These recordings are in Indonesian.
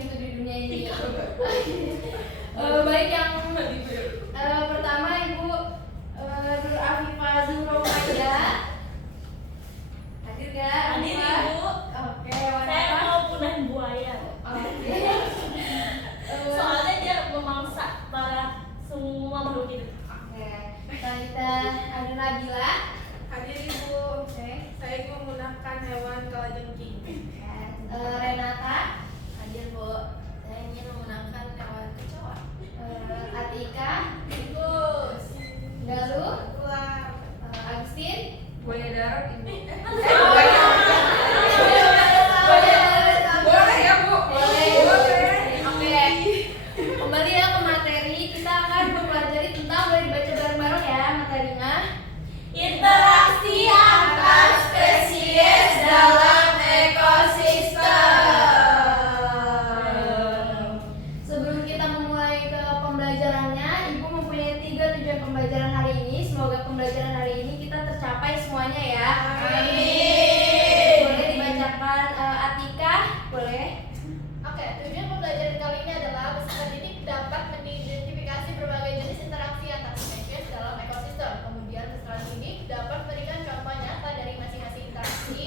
gitu di dunia ini. Baik, yang pertama Ibu Nur Afifah Zuhromaida. Hadir gak? Hadir Ibu. Oke, saya mau punahin buaya. Oke. Soalnya dia memangsa para semua makhluk hidup. Oke. Kita ada Nabila. Hadir Ibu. Oke. Saya ingin menggunakan hewan kalajengking. Renata. Hadir Bu. Saya ingin menggunakan hewan kecoa. Atika. Tikus. Galuh. Ular. Agustin. Buaya darat Ibu. Boleh ya Bu? Boleh. Oke. Kembali ya ke materi. Kita akan mempelajari tentang, boleh dibaca bareng-bareng ya materinya. Interaksi antar spesies dalam ekosistem. Sebelum kita memulai ke pembelajarannya, Ibu mempunyai 3 tujuan pembelajaran hari ini. Semoga pembelajaran hari ini kita tercapai semuanya ya. Amin. Boleh dibacakan Atika, boleh? Oke, tujuan pembelajaran kali ini adalah peserta didik dapat mengidentifikasi berbagai jenis interaksi antar spesies dalam ekosistem. Kemudian peserta didik dapat memberikan contoh nyata dari masing-masing interaksi.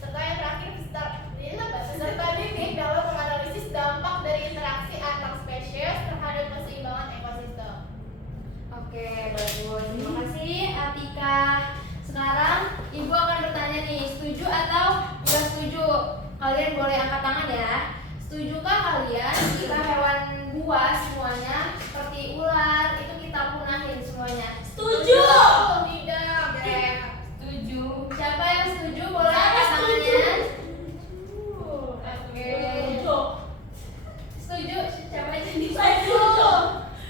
Serta yang terakhir, peserta didik dapat menganalisis dampak dari interaksi antar spesies terhadap keseimbangan ekosistem. Oke, bagus. Terima kasih Atika. Sekarang Ibu akan bertanya nih, setuju atau nggak setuju? Kalian boleh angkat tangan ya. Setujukah kalian jika hewan buas semuanya seperti ular itu kita punahin semuanya? Setuju. Tidak. Oke. Setuju. Siapa yang setuju boleh Saya angkat setuju. tangannya. Oke. Setuju. Setuju? Siapa aja nih? Saya setuju.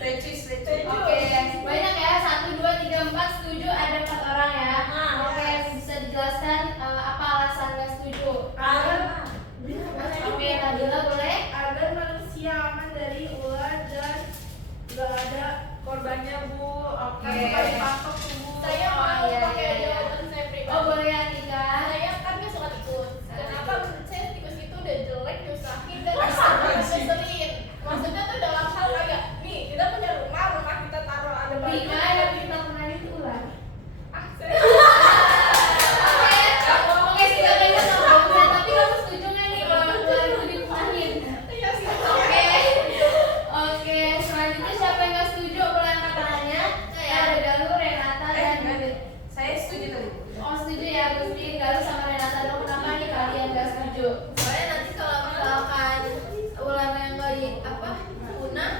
Setuju. Oke, banyak ya. 1, 2, 3, 4 setuju, ada 4 orang ya. Ah, Oke, bisa dijelaskan apa alasan nggak setuju? Karena Oke, Nabila boleh? Agar manusia aman dari ular dan nggak ada korbannya Bu. Oke. Kan sekali patok tuh Bu. Saya mau iya, pakai iya. jawaban saya pribadi. Oh, boleh ya, Tika. Saya kan gak suka tikus. Kenapa menurut saya tikus itu udah jelek, nyusahin dan ngeselin. Maksudnya tuh dalam hal kayak nih kita punya rumah kita taruh ada Tika banyak. yang kita pernah itu ular. Ah, Oke, Tika kayaknya sama bagusnya. Tapi kamu setuju nggak nih kalau ular itu dipunahin? iya sih. Oke, selanjutnya siapa yang nggak setuju boleh angkat tangannya. Ada Galuh, Renata, dan Saya setuju tadi. Oh, setuju ya, Agustin. Galuh sama Renata dong. Kenapa nih kalian nggak setuju? Soalnya nanti kalau misalkan ular yang nggak punah,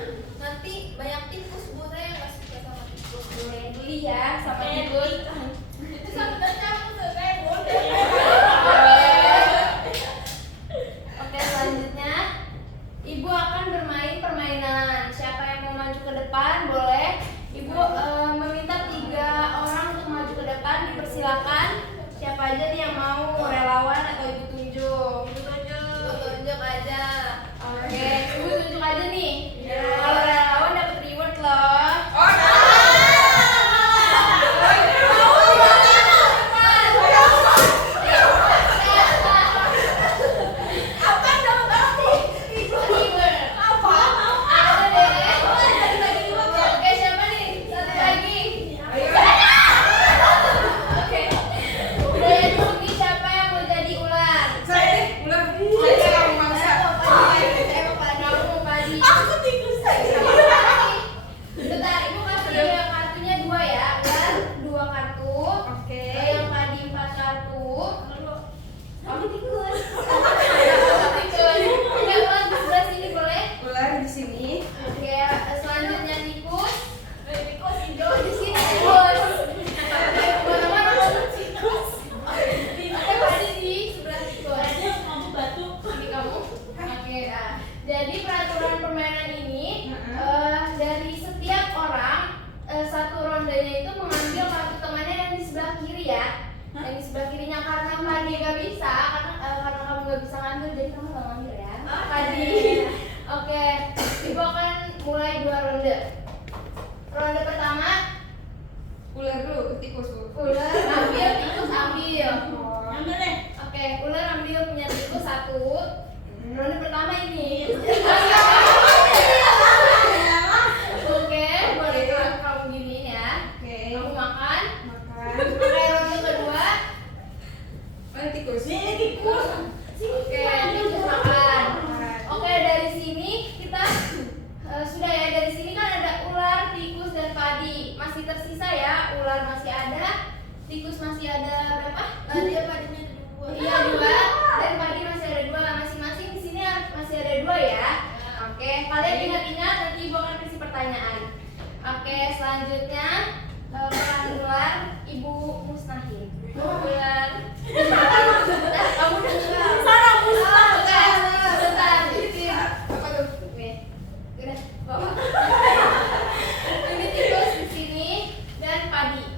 nanti banyak tikus. Bu, saya nggak suka sama tikus. Boleh beli ya sama tikus. Itu sebenarnya aku saya bodoh. Oke, selanjutnya Ibu akan bermain permainan. Siapa yang mau maju ke depan boleh. Ibu meminta 3 orang untuk maju ke depan. Dipersilakan. Siapa aja nih yang mau, relawan atau Ibu tunjuk? Tunjuk aja. Oke, Ibu tunjuk aja nih. Kalau relawan dapat reward loh. Oke, siapa nih? Satu lagi. Oke. Udah ya, dulu nih siapa yang mau jadi ular? Saya deh, ular. Saya kamu mangsa. Saya mau padi. Kamu mau padi. aku tikus. Bentar, Ibu kasih kartunya 2 ya. Ular 2 kartu. Oke. Yang padi 4 kartu. Kamu tikus. Oke, ular di sebelah sini boleh? Ular di sini. Oke, selanjutnya tikus. Tikus hijau. Oh, di sini tikus. Mana-mana kamu tikus. Oke, padi di sebelah tikus. Ada kamu batu. Ini kamu. Oke. Jadi peraturan permainan ini dari setiap orang satu rondenya itu mengambil kartu temannya yang di sebelah kiri ya. Yang di sebelah kirinya karena Padi nggak bisa, karena kamu nggak bisa ngambil, jadi kamu nggak ngambil ya. Padi. Oke. Ibu akan mulai 2 ronde. Ronde pertama, Ular dulu, tikus Bu. ular ambil, tikus ambil. Ambil deh. Oke, ular ambil punya tikus 1. Ronde pertama ini. 2 ya. Oke, kalian ingat-ingat nanti ibu akan kasih pertanyaan. Oke, selanjutnya pelan-pelan ibu musnahin. Pelan. Kamu dengar. Sarah musnah. Bentar. Apa tuh? Nih. Udah, bawa. Ini tikus di sini dan padi.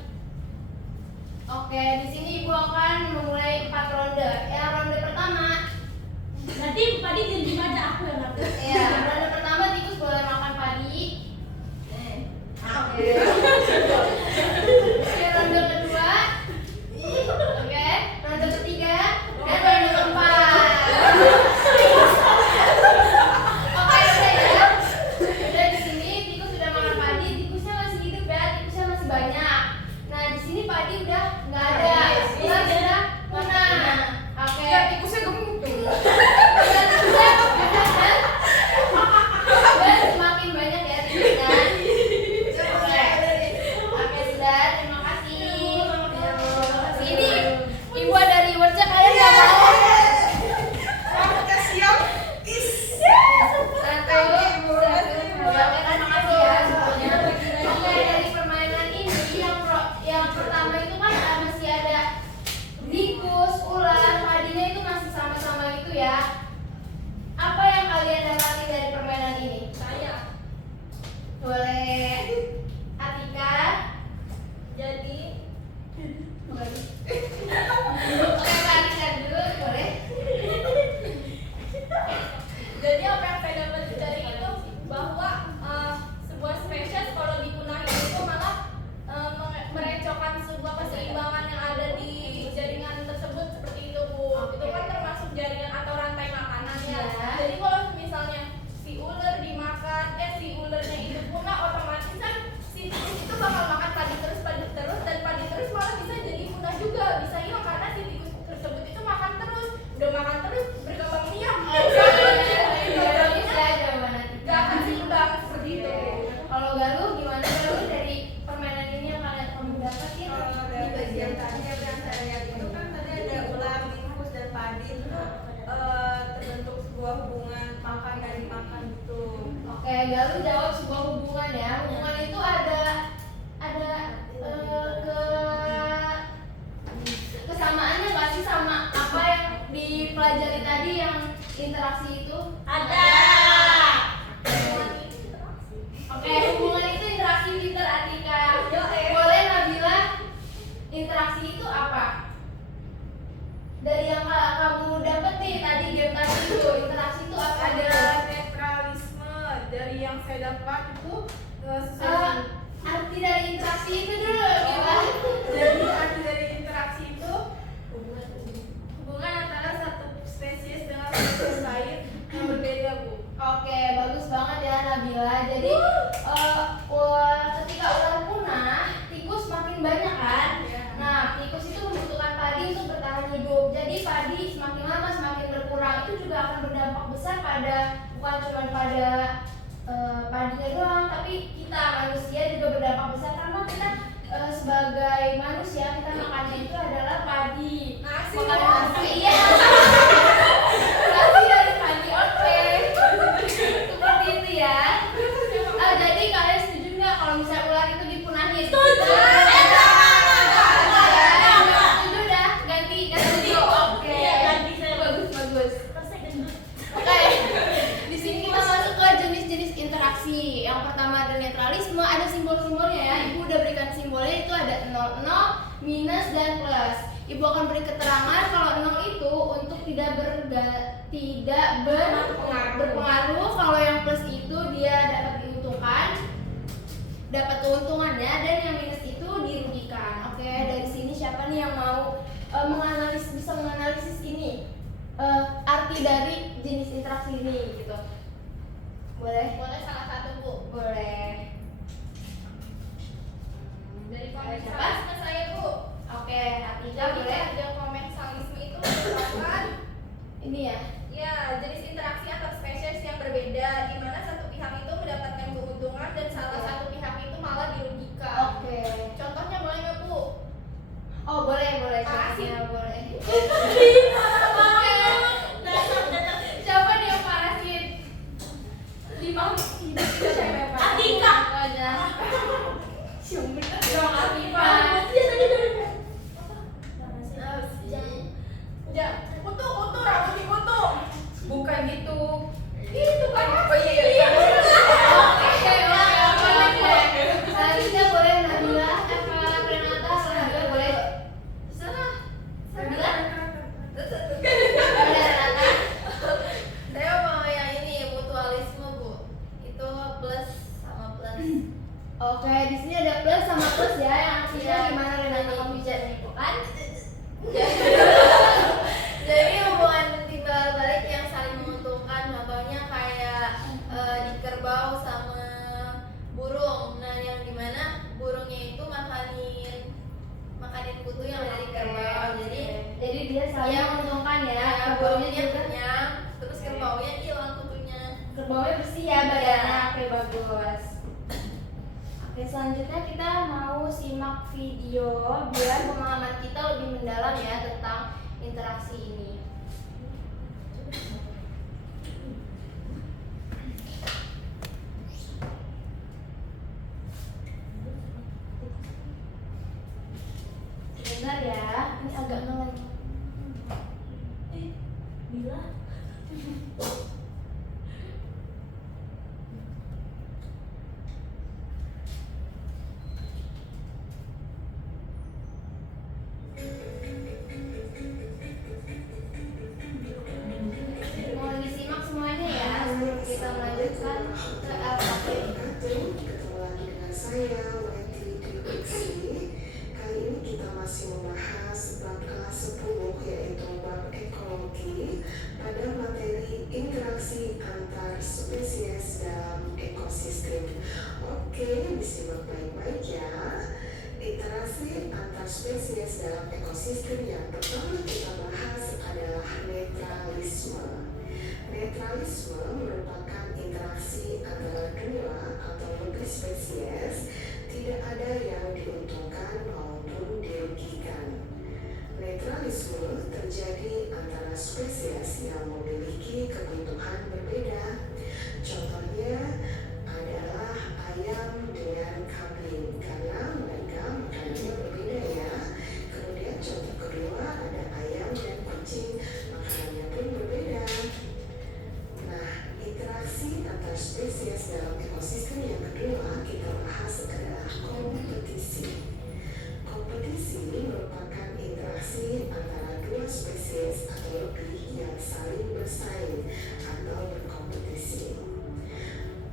Oke, di sini ibu akan memulai 4 ronde. Ronde pertama. Nanti padi jadi aja aku yang ngatur. Ya, ronde pertama tikus boleh makan padi. Oke. Oke, ronde kedua. Oke, ronde ketiga dan ronde keempat. Oke, udah ya. Udah di sini tikus sudah makan padi, tikusnya masih hidup ya, tikusnya masih banyak. Nah, di sini padi udah nggak ada. Ular sudah punah. Oke. tikusnya gemuk tuh. Dan semakin banyak ya tikusnya. Oke, sudah. Terima kasih. Ini ibu ada rewardnya, kalian nggak mau? Rambutnya siap. Satu, dua. Oke, terima kasih ya semuanya. Oke, dari permainan ini yang pertama itu kan masih ada tikus, ular, padinya itu masih sama-sama gitu ya. Apa yang kalian dapati dari permainan ini? Saya. Boleh Atika? Jadi Oke, Kak Atika dulu, boleh? Jadi apa yang saya dapat dari itu bahwa sebuah spesies kalau dipunahin itu malah merecokkan sebuah keseimbangan yang ada di jaringan tersebut seperti itu Bu. Itu kan termasuk jaringan atau rantai makanannya. Ya. Jadi kalau misalnya si ular dimakan, si ularnya itu punah, otomatis kan si tikus itu bakal makan padi terus dan padi terus malah bisa jadi punah juga, bisa hilang karena si tikus tersebut itu makan terus, udah makan terus berkembang biak. Bagus ya jawaban Atika. Gak akan seimbang seperti itu. Kalau Galuh gimana Galuh dari permainan ini yang kalian kamu dapatin? Kalau dari bagian tadi yang saya lihat itu kan tadi ada ular, tikus dan padi itu terbentuk sebuah hubungan makan dan dimakan gitu. Oke, Galuh jawab sebuah hubungan ya. Hubungan itu ada kesamaannya pasti sama apa yang dipelajari tadi yang interaksi itu. Ada. Oke, hubungan itu interaksi pinter Atika. Boleh Nabila, interaksi itu apa? Dari yang kamu dapet nih tadi game tadi itu, interaksi itu apa? Ada netralisme dari yang saya dapat itu sesuai. Arti dari interaksi itu dulu gimana? Jadi arti dari interaksi itu hubungan antara satu spesies dengan spesies lain yang berbeda Bu. Oke, bagus banget ya Nabila. Jadi ketika ular punah, tikus makin banyak kan? Nah, tikus itu membutuhkan padi untuk bertahan hidup. Jadi padi semakin lama semakin berkurang. Itu juga akan berdampak besar pada bukan cuma pada padinya doang, tapi kita manusia juga berdampak besar karena kita sebagai manusia kita makannya itu adalah padi. Nasi, Makanan Bu. nasi, iya. Nasi dari padi, oke. Seperti itu ya. Jadi kalian setuju nggak kalau misalnya ular itu dipunahin? Setuju. Setuju dah, ganti setuju. Oke. Iya, ganti saya. Bagus. Terus saya gendut. Oke. Di sini kita masuk ke jenis-jenis interaksi. Yang pertama ada netralisme, ada simbol-simbolnya ya. Ibu udah berikan simbolnya, itu ada 0, minus dan plus. Ibu akan beri keterangan kalau 0 itu untuk tidak berpengaruh. Kalau yang plus itu dia dapat keuntungannya, dan yang minus itu dirugikan. Oke, dari sini siapa nih yang mau bisa menganalisis ini? Arti dari jenis interaksi ini gitu. Boleh? Boleh salah satu Bu. Boleh. Dari komen Siapa? salisme saya Bu. Oke, Atika Jadi boleh. ada komen salisme itu merupakan Ini ya. ya jenis interaksi antar spesies yang berbeda, di mana satu pihak itu mendapatkan keuntungan dan salah satu pihak itu malah dirugikan. Oke. Contohnya boleh nggak Bu? Oh, boleh. Parasit. Contohnya boleh. Dasar. Siapa nih yang parasit? Oke, di sini ada plus sama plus ya. Yang artinya gimana Renata, kamu bisa nih Kan? Jadi hubungan timbal balik yang saling menguntungkan, contohnya kayak di kerbau sama burung. Nah, yang dimana burungnya itu makanin kutu yang ada di kerbau. Jadi dia saling Iya. menguntungkan ya. Ya, Kerbaunya burungnya juga, kenyang, terus kerbaunya hilang kutunya. kerbaunya bersih ya badannya. Oke, bagus. Oke, selanjutnya kita mau simak video biar pemahaman kita lebih mendalam ya tentang interaksi ini. Benar ya, ini agak ngeleng. Bila Mohon disimak semuanya ya sebelum kita melanjutkan ke LKP. Ketemu lagi dengan saya, Wendy Diksi. Kali ini kita masih membahas bab kelas 10 yaitu bab ekologi pada materi interaksi antar spesies dalam ekosistem. Oke, disimak baik-baik ya. Interaksi antar spesies dalam ekosistem yang pertama kita bahas adalah netralisme. Netralisme merupakan interaksi antara dua atau lebih spesies, tidak ada yang diuntungkan maupun dirugikan. Netralisme terjadi antara spesies yang memiliki kebutuhan berbeda. Contohnya adalah ayam dengan kambing karena mereka makanannya berbeda ya. Kemudian contoh kedua ada ayam dan kucing, makanannya pun berbeda. Nah, interaksi antar spesies dalam ekosistem yang kedua kita bahas adalah kompetisi. Kompetisi merupakan interaksi antara dua spesies atau lebih yang saling bersaing atau berkompetisi.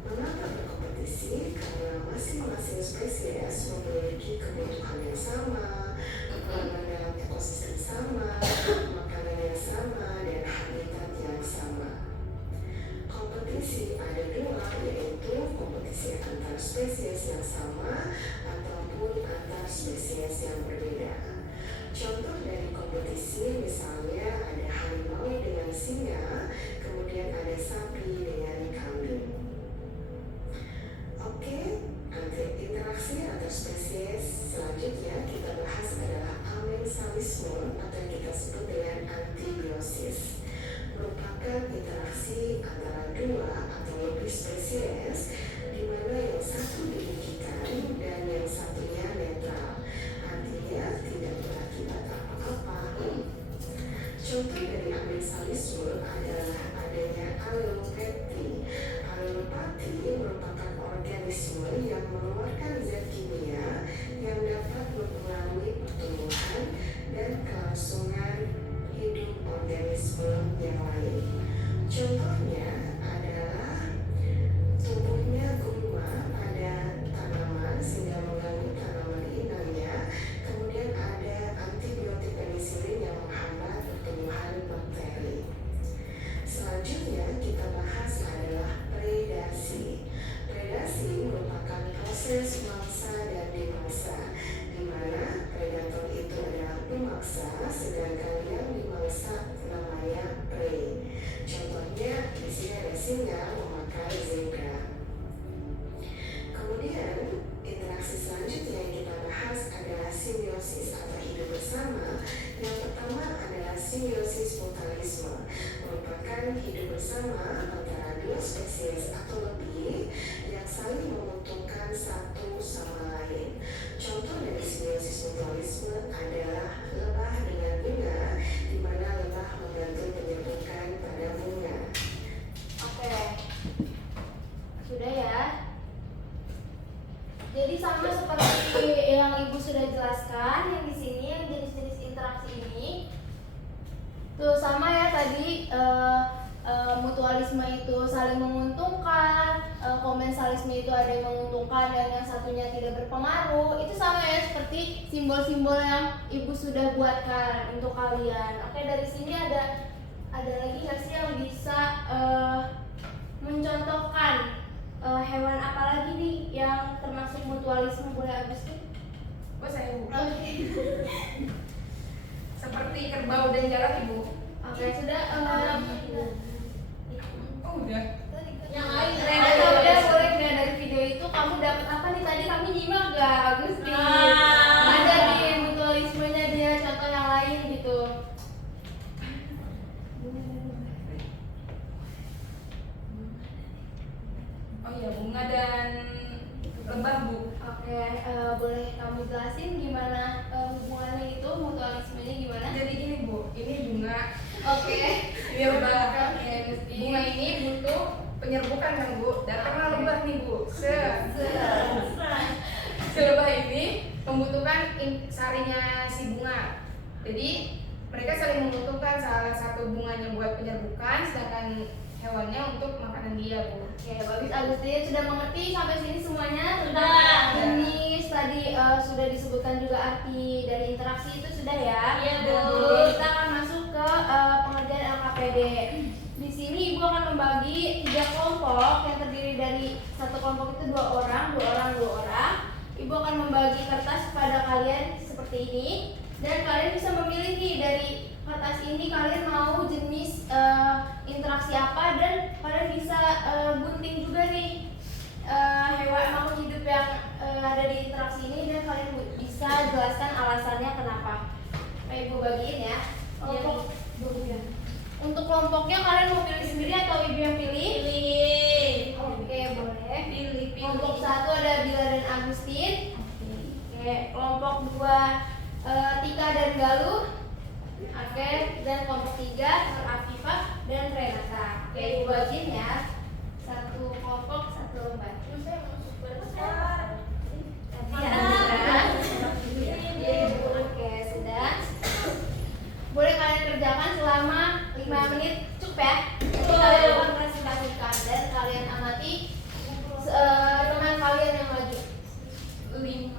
Mengapa berkompetisi? Karena masing-masing spesies memiliki kebutuhan yang sama, peranan dalam ekosistem sama, makanan yang sama, dan habitat yang sama. Kompetisi ada dua, yaitu kompetisi antar spesies yang sama ataupun antar spesies yang berbeda. Contoh dari kompetisi misalnya ada harimau dengan singa, kemudian ada sapi dengan kambing. Oke, interaksi antar spesies selanjutnya kita bahas adalah amensalisme atau yang kita sebut dengan antibiosis. Merupakan interaksi antara dua atau lebih spesies di mana yang satu dirugikan dan yang satunya netral, artinya tidak berakibat apa-apa. Contoh dari amensalisme adalah adanya alelopati. Alelopati merupakan organisme yang mengeluarkan zat kimia yang dapat mempengaruhi pertumbuhan dan kelangsungan hidup organisme yang lain. Contohnya adalah tumbuhnya gulma pada tanaman sehingga mengganggu tanaman inangnya. Kemudian ada antibiotik penisilin yang menghambat pertumbuhan bakteri. Selanjutnya kita bahas adalah predasi. Predasi merupakan proses mangsa dan dimangsa, di mana predator itu adalah pemaksa, sedangkan yang dimangsa namanya prey. Contohnya di sini ada singa memakan zebra. Kemudian interaksi selanjutnya yang kita bahas adalah simbiosis atau hidup bersama. Yang pertama adalah simbiosis mutualisme, merupakan hidup bersama antara dua spesies atau lebih yang saling menguntungkan satu sama lain. Contoh dari simbiosis mutualisme adalah lebah dengan bunga, di mana lebah membantu penyerbukan pada bunga. Oke, sudah ya. Jadi sama seperti yang ibu sudah jelaskan, yang di sini yang jenis-jenis interaksi ini tuh sama ya tadi. Mutualisme itu saling menguntungkan, komensalisme itu ada yang menguntungkan dan yang satunya tidak berpengaruh, itu sama ya seperti simbol-simbol yang ibu sudah buatkan untuk kalian. Oke, dari sini ada lagi nggak sih yang bisa mencontohkan hewan apa lagi nih yang termasuk mutualisme? Boleh Agustin? Saya Bu. Oke. Seperti kerbau dan jalak Ibu. Oke, sudah. Oh udah. Yang lain Rena, udah boleh nggak dari video itu kamu dapat apa nih tadi? Kamu nyimak gak Agustin? Ada di mutualismenya dia contoh yang lain gitu. Oh iya, bunga dan lebah Bu. Oke, boleh kamu jelasin gimana hubungannya itu, mutualismenya gimana? Jadi gini Bu, ini bunga. Oke. Ini lebah. Oke, Agustin. Bunga ini butuh penyerbukan kan Bu. Datanglah lebah nih Bu. Lebah ini membutuhkan sarinya si bunga. Jadi mereka saling membutuhkan, salah satu bunganya buat penyerbukan, sedangkan hewannya untuk makanan dia Bu. Oke, bagus Agustin, sudah mengerti sampai sini semuanya tentang Sudah. jenis tadi sudah disebutkan juga arti dari interaksi itu sudah ya. Iya, Bu. Jadi kita akan masuk ke pengerjaan LKPD. Di sini ibu akan membagi 3 kelompok yang terdiri dari satu kelompok itu 2 orang. Ibu akan membagi kertas kepada kalian seperti ini dan kalian bisa memilih nih dari kertas ini kalian mau jenis interaksi apa, dan kalian bisa gunting juga nih hewan makhluk hidup yang ada di interaksi ini, dan kalian bisa jelaskan alasannya kenapa. Ibu bagiin ya. Untuk kelompoknya kalian mau pilih sendiri atau ibu yang pilih? Pilih. Oke, boleh. Pilih. Kelompok 1 ada Bila dan Agustin. Oke, kelompok 2 Tika dan Galuh. Oke, dan kelompok 3 Nur Afifah dan Renata. Oke, ibu bagiin ya. 1 kelompok 1 lembar. Tadi ya, oke, sudah. Boleh kalian kerjakan selama 5 menit, cukup ya. Jadi kalian akan presentasikan dan kalian amati teman kalian yang maju. 5 menit.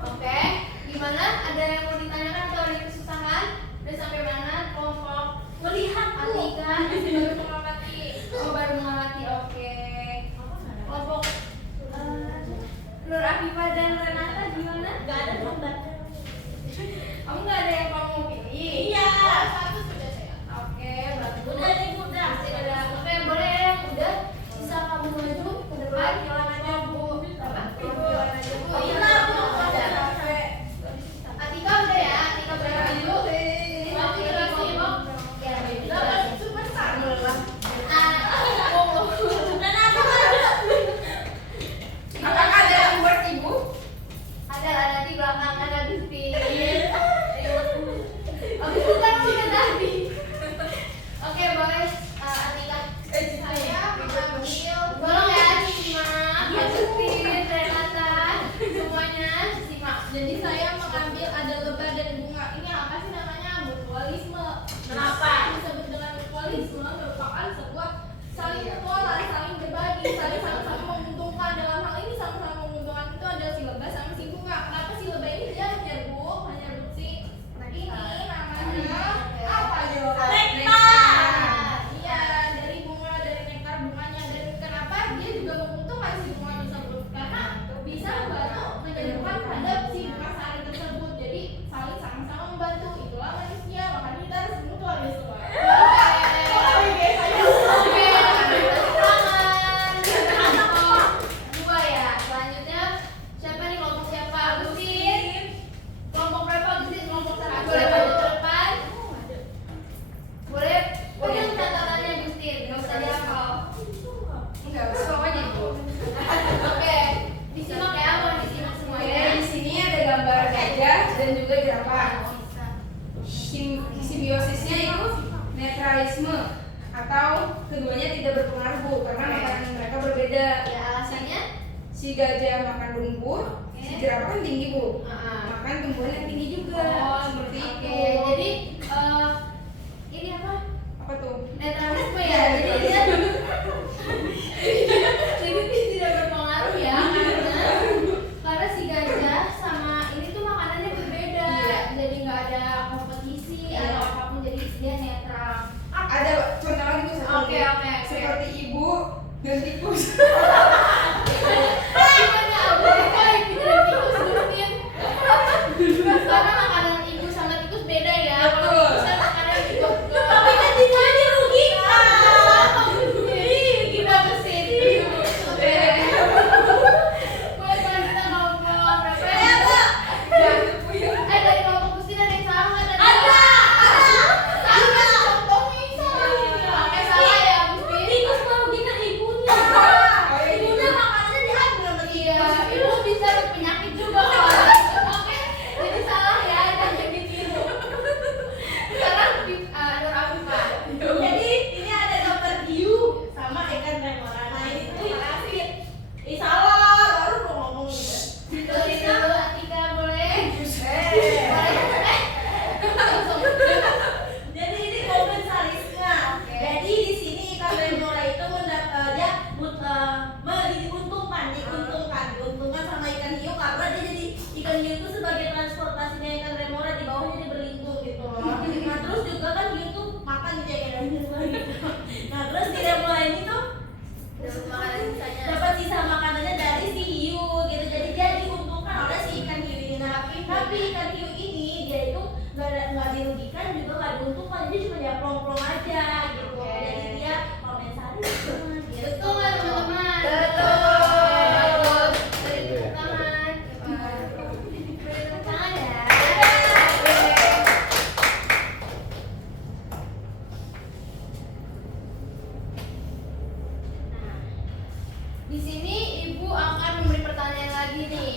Oke, gimana? Ada yang mau ditanyakan atau ada yang kesusahan? Udah sampai mana kelompok? Melihat Bu. Atika masih baru mengamati. Oh, baru mengamati. Oke. Kelompok Nur Afifah dan Renata gimana? Gak ada gambar. Kamu nggak ada yang kamu mau pilih? Iya. Satu sudah saya. Oke, bagus. Udah deh Bu, udah. Masih ada. Oke, boleh yang udah bisa kamu maju ke depan. Jalan aja Bu. Apa? Jalan aja Bu. Oh, Iya, iya, Bu. Udah. Atika udah ya. Atika udah maju. Maju ke kelompok. Ya, Superstar lelah. Dan aku maju. Apakah ada yang buat Ibu? Ada lah nanti belakangan Agustin. Agustin kan udah tadi. Oke, boleh Atika. Saya mengambil Tolong ya disimak. Agustin, Renata, semuanya disimak. Jadi saya mengambil ada lebah dan bunga. Ini apa sih namanya? Mutualisme. Kenapa? Disebut dengan mutualisme merupakan sebuah saling berpola, saling berbagi, saling sama-sama menguntungkan. Dalam hal ini sama-sama menguntungkan itu adalah si lebah sama si bunga. Kenapa si lebah ini dia menyerbuk si ini namanya apa jawabannya? Nektar. Iya, dari bunga, dari nektar bunganya. Dan kenapa dia juga menguntungkan si bunga tersebut? Karena bisa membantu menyembuhkan terhadap si bunga sari tersebut. Jadi saling sama-sama membantu. Itulah manusia, makanya kita harus mutualisme. Oke, tangan. Dua ya. Selanjutnya siapa nih, kelompok siapa? Agustin. Kelompok berapa Agustin? Kelompok 1. Boleh maju ke depan. Boleh. Pegang catatannya Agustin. Nggak usah dihafal. Enggak, slow aja Ibu. Oke. Disimak ya, boleh disimak semua ya. Di sini ada gambar gajah dan juga jerapah. Simbiosisnya itu netralisme atau keduanya tidak berpengaruh Bu, karena makanan mereka berbeda. Ya, alasannya? Si gajah makan lumpur, si jerapah kan tinggi Bu, Ah. makan tumbuhan yang tinggi juga. Oh, transportasinya ikan remora, di bawahnya dia berlindung gitu loh. Nah terus juga kan hiu tuh makan gitu ya kayak gitu. Nah terus di remora ini tuh Dapat makanan sisanya. dapat sisa makanannya dari si hiu gitu, jadi dia diuntungkan oleh si ikan hiu ini. Nah tapi ikan hiu ini dia itu nggak dirugikan juga nggak diuntungkan, dia cuma ya plong-plong aja gitu. Oke. Jadi dia komensalisme gitu. Betul nggak teman-teman? Betul. Bagus. Beri tepuk tangan. Beri tepuk tangan ya. Nah, di sini ibu akan memberi pertanyaan lagi nih.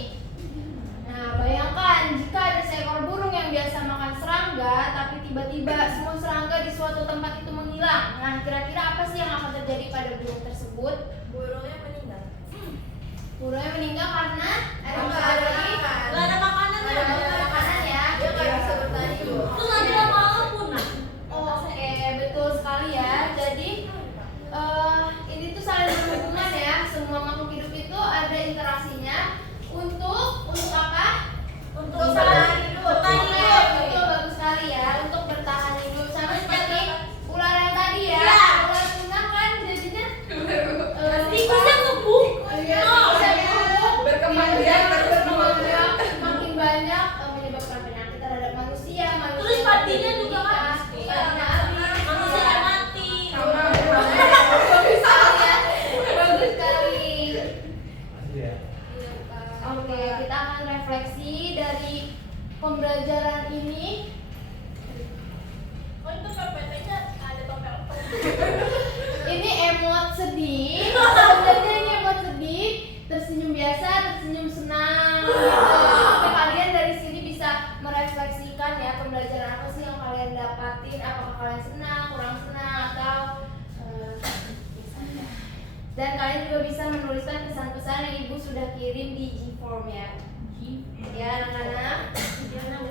Nah, bayangkan jika ada seekor burung yang biasa makan serangga, tapi tiba-tiba semua serangga di suatu tempat itu menghilang. Nah, kira-kira apa sih yang akan terjadi pada burung tersebut? Burungnya meninggal. Burungnya meninggal karena Nggak ada makan. Nggak ada makanan Nggak ada makanan ya. Dia nggak bisa bertahan hidup. Terus nanti lama-lama punah. Oke, betul sekali ya. Jadi ini tuh saling berhubungan ya. Semua makhluk hidup itu ada interaksinya untuk apa? Untuk bertahan hidup. bertahan Oke, hidup. betul, bagus sekali ya. Untuk bertahan hidup sama seperti ular yang tadi ya. Iya. Ular punah kan jadinya Tikusnya tumbuh. Berkembang biak, berkembang biak. makin banyak menyebabkan penyakit terhadap manusia. Terus padinya juga kan. Padinya habis. Manusia mati. Bagus sekali ya. Bagus sekali. Iya. Oke, kita akan refleksi dari pembelajaran ini. Oh itu PPT-nya ada topel. Ini emot sedih. Sebenarnya ini emot sedih. Tersenyum biasa, tersenyum senang. Gitu. Jadi kalian dari sini bisa merefleksikan ya pembelajaran apa sih yang kalian dapatin. Apakah kalian senang, kurang senang, atau biasa. Dan kalian juga bisa menuliskan pesan-pesan yang ibu sudah kirim di G-form ya. Ya anak-anak.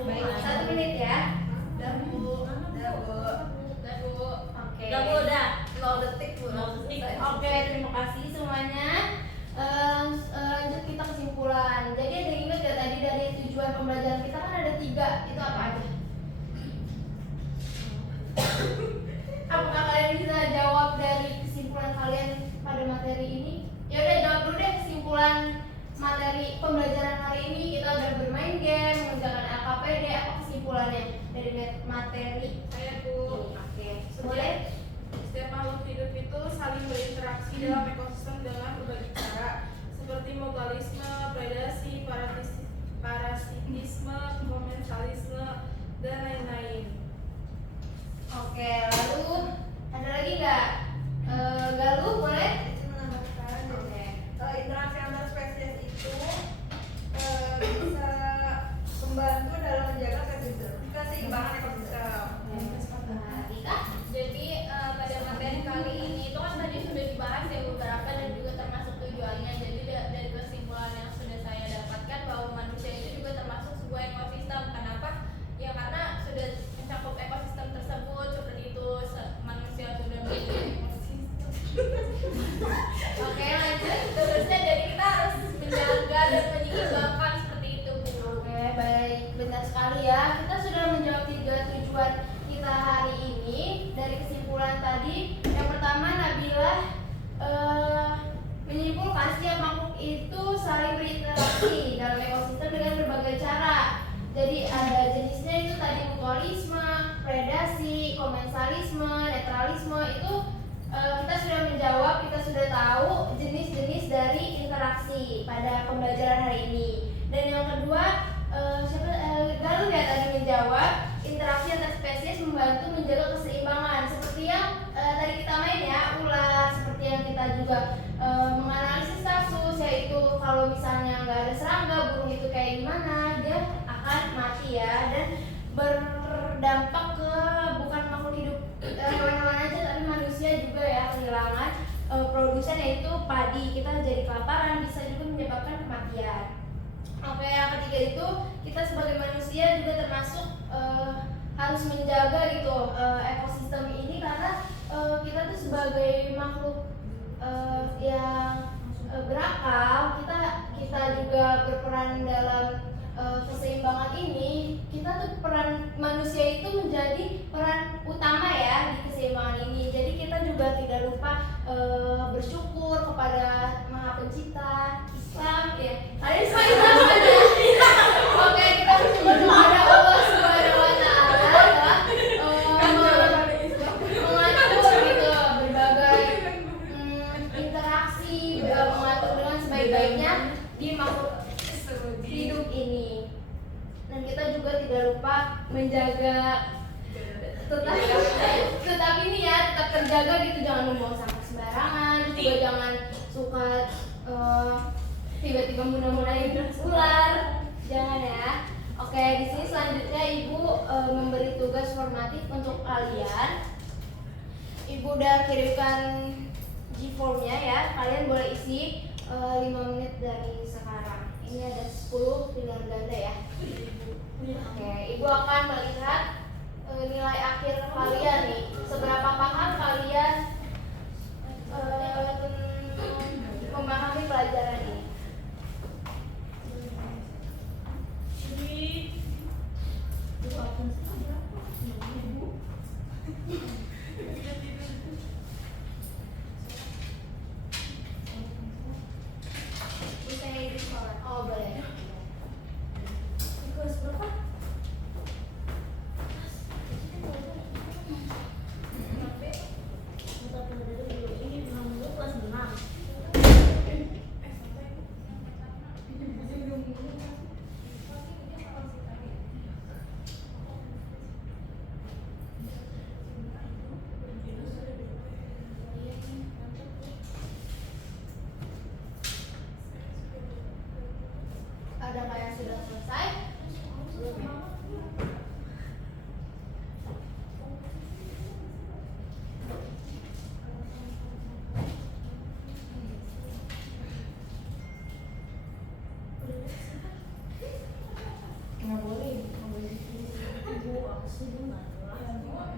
Baik, 1 menit ya. Udah bu. Oke. Udah. 0 detik bu. 0 detik. Oke, terima kasih semuanya. Lanjut kita kesimpulan. Jadi ada yang ingat ya tadi dari tujuan pembelajaran kita kan ada 3. Itu apa aja? Apakah kalian bisa jawab dari kesimpulan kalian pada materi ini? Ya udah jawab dulu deh kesimpulan materi pembelajaran hari ini. Kita udah bermain game, mengerjakan LKPD. Apa kesimpulannya dari materi? Saya Bu, Oke, boleh? setiap makhluk hidup itu saling berinteraksi dalam ekosistem dengan berbagai cara seperti mutualisme, predasi, parasitisme, komensalisme, dan lain-lain. Oke, lalu ada lagi nggak? Galuh boleh? Menambahkan Oke. interaksi antar spesies itu bisa membantu dalam menjaga keseimbangan ekosistem. Nah, Rika? Jadi pada materi kali ini itu kan tadi sudah dibahas ya beberapa dan juga termasuk tujuannya. Jadi dari kesimpulan yang sudah saya dapatkan bahwa manusia itu juga termasuk sebuah ekosistem. Kenapa? Ya karena sudah mencakup ekosistem tersebut seperti itu. Manusia sudah menjadi ekosistem. Oke, lanjut. Terusnya jadi kita harus menjaga dan menyeimbangkan seperti itu Bu. Oke, baik, benar sekali ya. Kita sudah menjawab 3 tujuan kita hari ini. Dari kesimpulan tadi, yang pertama Nabila menyimpulkan setiap makhluk itu saling berinteraksi dalam ekosistem dengan berbagai cara. Jadi ada jenisnya itu tadi mutualisme, predasi, komensalisme, netralisme. Itu kita sudah menjawab, kita sudah tahu jenis-jenis dari interaksi pada pembelajaran hari ini. Dan yang kedua, Galuh ya tadi menjawab interaksi antar spesies membantu menjaga keseimbangan. Seperti yang tadi kita main ya, ular. Seperti yang kita juga menganalisis kasus, yaitu kalau misalnya nggak ada serangga, burung itu kayak gimana, dia akan mati ya. Dan berdampak ke bukan makhluk hidup hewan-hewan aja, tapi manusia juga ya, kehilangan produsen yaitu padi. Kita jadi kelaparan, bisa juga menyebabkan kematian. Oke, yang ketiga itu kita sebagai manusia juga termasuk harus menjaga gitu ekosistem ini, karena kita tuh sebagai makhluk yang berakal, kita juga berperan dalam keseimbangan ini, kita tuh peran manusia itu menjadi peran utama ya di keseimbangan ini. Jadi kita juga tidak lupa bersyukur kepada Maha Pencipta Islam ya. Kalian semua Islam kan ya? Oke, kita bersyukur kepada Allah Subhanahu wa Ta'ala mengatur gitu berbagai interaksi, mengatur dengan sebaik-baiknya di makhluk hidup ini. Dan kita juga tidak lupa menjaga tetap ini ya, tetap terjaga gitu, jangan membuang sampah sembarangan, juga jangan suka tiba-tiba mudah-mudahan ular, jangan ya. Oke, di sini selanjutnya Ibu memberi tugas formatif untuk kalian. Ibu udah kirimkan G-formnya ya, kalian boleh isi 5 menit dari sekarang. Ini ada 10 pilihan ganda ya. Oke, Ibu akan melihat nilai akhir kalian nih. Seberapa paham kalian memahami pelajaran ini? Oh boleh. Kelas berapa? Adakah yang sudah selesai?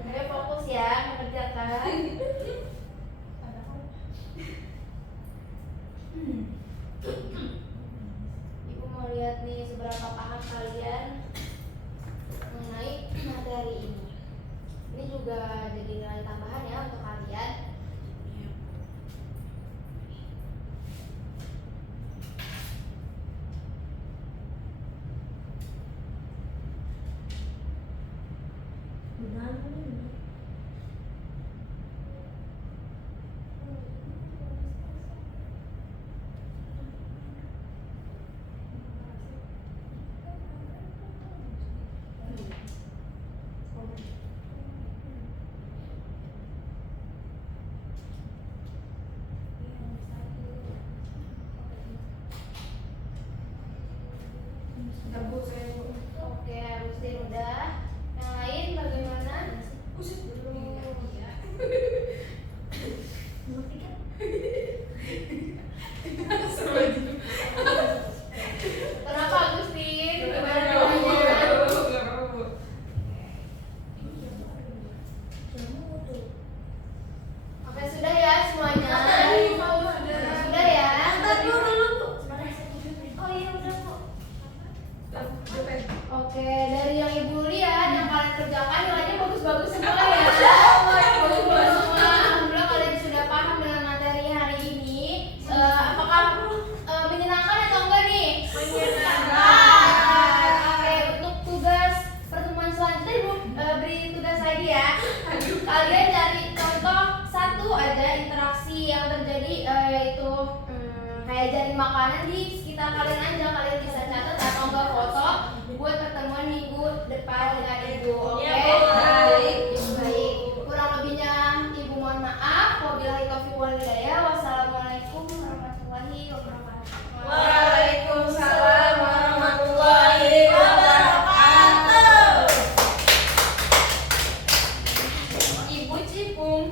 Ayo fokus ya, mengerjakan. Ibu mau lihat nih seberapa paham kalian mengenai materi ini. Ini juga jadi nilai tambahan ya untuk kalian. Oke, Agustin udah. Yang lain bagaimana? Kenapa Agustin? Gimana namanya? Oke, sudah ya semuanya. Sudah ya. Oh iya udah kok. Oke, dari yang Ibu lihat, yang kalian kerjakan nilainya bagus-bagus semua ya. Bagus-bagus semua. Alhamdulillah kalian sudah paham dengan materi hari ini. Apakah menyenangkan atau enggak nih? Menyenangkan. Oke, untuk tugas pertemuan selanjutnya Ibu beri tugas lagi ya. Kalian cari contoh satu aja interaksi yang terjadi, yaitu kayak jaring makanan di sekitar kalian aja. Kalian bisa catat atau enggak foto buat pertemuan minggu depan dengan Ibu. Oke? Baik. Kurang lebihnya Ibu mohon maaf. Wabillahi taufiq wal hidayah. Wassalamualaikum warahmatullahi wabarakatuh. Waalaikumsalam warahmatullahi wabarakatuh. Ibu Cipung.